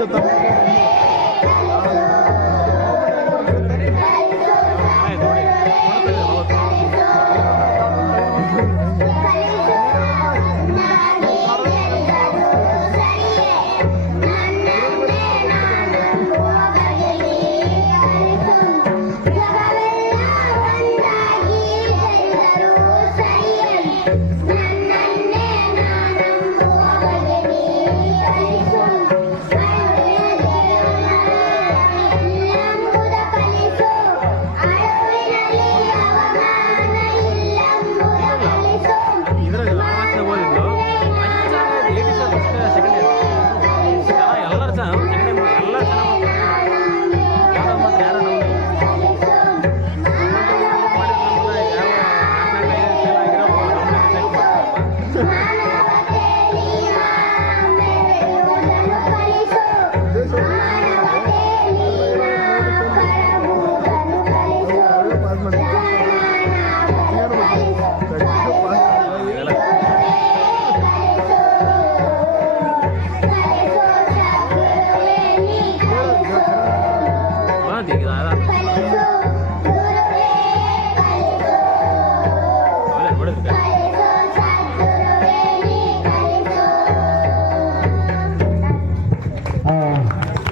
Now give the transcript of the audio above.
చెప్తా Yeah. Let's go. Dia di.